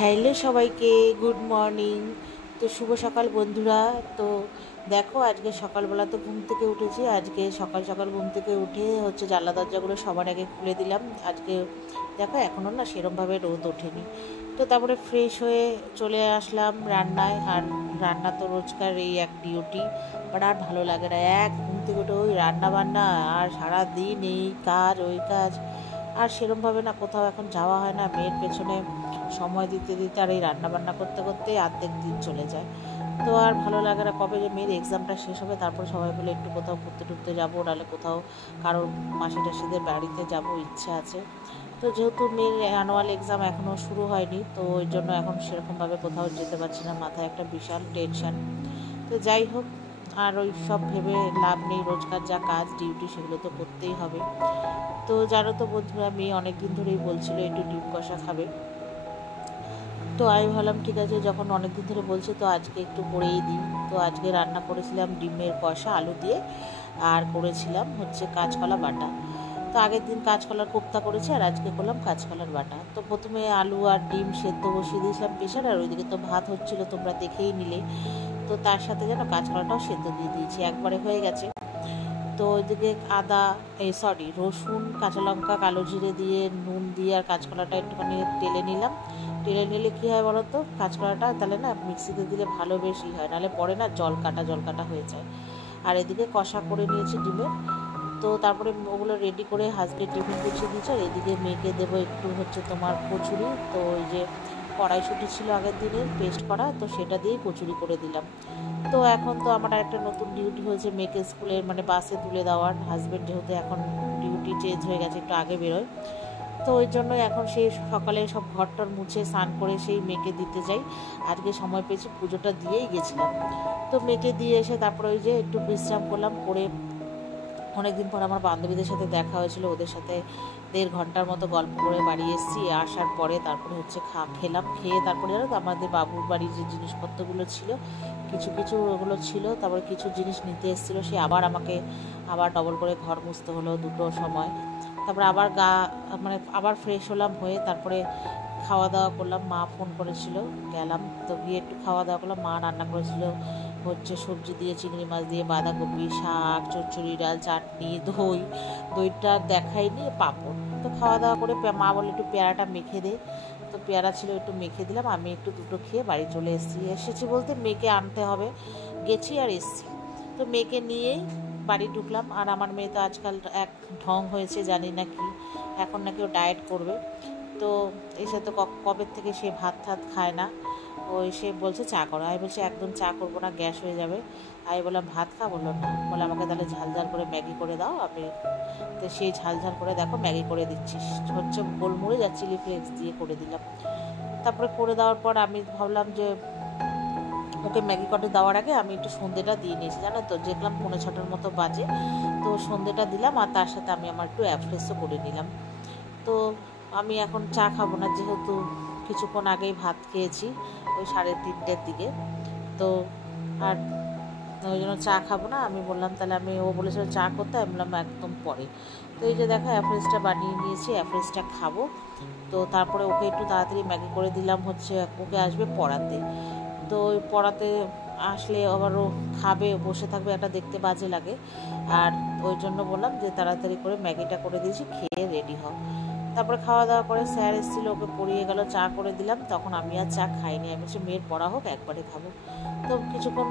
Hello সবাইকে, good morning. তো শুভ সকাল বন্ধুরা। তো দেখো, আজকে সকালবেলা তো ঘুম থেকে উঠেছি। আজকে সকাল সকাল ঘুম থেকে উঠে জানলা দরজাগুলো সবার আগে খুলে দিলাম। আজকে দেখো এখনও না সেরমভাবে রোদ ওঠেনি। তো তারপরে ফ্রেশ হয়ে চলে আসলাম রান্নায়। আর রান্না তো রোজকার এই এক ডিউটি, বাট আর ভালো লাগে না। এক ঘুম থেকে উঠে ওই রান্না বান্না, আর সারাদিন এই কাজ ওই কাজ, আর সেরমভাবে না কোথাও এখন যাওয়া হয় না। মেয়ের পেছনে সময় দিতে দিতে আর এই রান্নাবান্না করতে করতে অর্ধেক দিন চলে যায়। তো আর ভালো লাগে না। কবে যে মেয়ের এক্সামটা শেষ হবে তারপরে সবাই মিলে একটু কোথাও ঘুরতে টুরতে যাবো, নাহলে কোথাও কারোর মাসি টাসিদের বাড়িতে যাবো, ইচ্ছা আছে। তো যেহেতু মেয়ের অ্যানুয়াল এক্সাম এখনও শুরু হয়নি, তো ওই জন্য এখন সেরকমভাবে কোথাও যেতে পারছি না। মাথায় একটা বিশাল টেনশান। তো যাই হোক, আর ওই সব ভেবে লাভ নেই। রোজকার যা কাজ ডিউটি সেগুলো তো করতেই হবে। তো জানো তো বন্ধুরা, মেয়ে অনেক দিন ধরেই বলছিল একটু ডিম কষা খাবে। তো আমি ভাবলাম ঠিক আছে, যখন অনেক দিন ধরে বলছে তো আজকে একটু করেই দিই। তো আজকে রান্না করেছিলাম ডিমের কষা আলু দিয়ে, আর করেছিলাম কাঁচকলা বাটা। তো আগের দিন কাঁচকলার কোপ্তা করেছি, আর আজকে করলাম কাঁচকলার বাটা। তো প্রথমে আলু আর ডিম সেদ্ধ বসিয়ে দিয়েছিলাম প্রেশার, আর ওইদিকে তো ভাত হচ্ছিলো, তোমরা দেখেই নিলে। তো তার সাথে যেন কাঁচকলাটাও সেদ্ধ দিয়ে দিয়েছি, একবারে হয়ে গেছে। তো ওইদিকে রসুন, কাঁচা লঙ্কা, কালো জিরে দিয়ে নুন দিয়ে আর কাঁচকলাটা একটুখানি টেলে নিলাম। টেলে নিলে কী হয় বলো তো, কাঁচকলাটা তাহলে না মিক্সিতে দিলে ভালো বেশি হয়, নাহলে পরে না জল কাটা হয়ে যায়। আর এদিকে কষা করে নিয়েছি ডিমের। তো তারপরে ওগুলো রেডি করে হাজবেন্ড টিফিন গুছিয়ে দিয়েছে। আর এদিকে মেয়েকে দেবো একটু তোমার কচুরি। তো ওই যে কড়াইশুঁটি ছিল আগের দিনের পেস্ট করা, তো সেটা দিয়েই কচুরি করে দিলাম। তো এখন তো আমার একটা নতুন ডিউটি হয়েছে, মেয়েকে স্কুলের বাসে তুলে দেওয়ার। হাজব্যান্ড যেহেতু এখন ডিউটি চেঞ্জ হয়ে গেছে, একটু আগে বেরোয়। তো ওই জন্য এখন সেই সকালে সব ঘরটর মুছে স্নান করে সেই মেয়েকে দিতে যাই। আজকে সময় পেয়েছি, পুজোটা দিয়েই গেছিলাম। তো মেয়েকে দিয়ে এসে তারপরে ওই যে একটু বিশ্রাম করলাম। করে অনেকদিন পর আমার বান্ধবীদের সাথে দেখা হয়েছিল, ওদের সাথে 1.5 ঘন্টার মতো গল্প করে বাড়ি এসেছি। আসার পরে তারপরে খেলাম। খেয়ে তারপরে জানো তো, আমাদের বাবুর বাড়ির যে জিনিসপত্রগুলো ছিল, কিছু কিছু ওগুলো ছিল। তারপরে কিছু জিনিস নিতে এসেছিলো, সে আমাকে আবার ডবল করে ঘর মুছতে হলো 2টোর সময়। তারপরে আবার আবার ফ্রেশ হলাম, হয়ে তারপরে খাওয়া দাওয়া করলাম। মা ফোন করেছিল, গেলাম। তো গিয়ে একটু খাওয়া দাওয়া করলাম। মা রান্না করেছিল সবজি দিয়ে, চিংড়ি মাছ দিয়ে, বাঁধাকপি, শাক, চচ্চড়ি ডাল, চাটনি, দইটা দেখাইনি, পাঁপড়। তো খাওয়া দাওয়া করে মা বলে একটু পেয়ারাটা মেখে দে। তো পেয়ারা ছিল, একটু মেখে দিলাম। আমি একটু দুটো খেয়ে বাড়ি চলে এসেছি বলতে মেয়েকে আনতে হবে, গেছি আর এসেছি। তো মেয়েকে নিয়েই বাড়ি ঢুকলাম। আর আমার মেয়ে তো আজকাল এক ঢং হয়েছে, জানি না কি, এখন নাকি ও ডায়েট করবে। তো এসে তো কবে থেকে সে ভাত খায় না। ওই সে বলছে চা করো। আমি বলছি একদম চা করবো না, গ্যাস হয়ে যাবে। আমি বললাম ভাত খা, বললো না। বলে আমাকে তাহলে ঝাল করে ম্যাগি করে দাও। আমি তো সেই ঝাল করে দেখো ম্যাগি করে দিচ্ছি, গোলমরিচ আর চিলি ফ্লেক্স দিয়ে করে দিলাম। তারপরে করে দেওয়ার পর আমি ভাবলাম যে ওকে ম্যাগি করে দেওয়ার আগে আমি একটু সন্ধ্যেটা দিয়ে নিয়েছি, জানো তো, দেখলাম 5:45 মতো বাজে। তো সন্ধ্যেটা দিলাম, আর তার সাথে আমি আমার একটু অ্যাফ্রেশও করে নিলাম। তো আমি এখন চা খাবো না, যেহেতু কিছুক্ষণ আগেই ভাত খেয়েছি, ওই 3:30টার দিকে। তো আর ওই জন্য চা খাবো না। আমি বললাম তাহলে ও বলেছিল চা করতে, আমি বললাম একদম পরে। তো এই যে দেখো অ্যাফ্রেশটা বানিয়ে নিয়েছি, অ্যাফ্রেশটা খাবো। তো তারপরে ওকে একটু তাড়াতাড়ি ম্যাগি করে দিলাম, ওকে আসবে পড়াতে। তো ওই পড়াতে আসলে আবার ও খাবে, বসে থাকবে, একটা দেখতে বাজে লাগে। আর ওই জন্য বললাম যে তাড়াতাড়ি করে ম্যাগিটা করে দিয়েছি, খেয়ে রেডি হও। তারপরে খাওয়া দাওয়া করে স্যার এসেছিলো, ওকে পড়িয়ে গেল, চা করে দিলাম। তখন আমি আর চা খাইনি, আমি বলছি মেয়ের পড়া হোক, একবারে খাবো। তো কিছুক্ষণ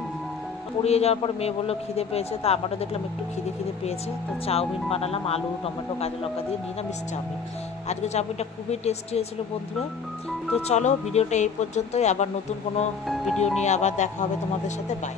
পড়িয়ে যাওয়ার পর মেয়ে বললো খিদে পেয়েছে। তো আমারও দেখলাম একটু খিদে পেয়েছে। তো চাউমিন বানালাম, আলু, টমেটো, কাঁচা লঙ্কা দিয়ে নিরামিষ চাউমিন। আজকে চাউমিনটা খুবই টেস্টি হয়েছিল বন্ধুরা। তো চলো, ভিডিওটা এই পর্যন্তই। আবার নতুন কোনো ভিডিও নিয়ে আবার দেখা হবে তোমাদের সাথে। বাই।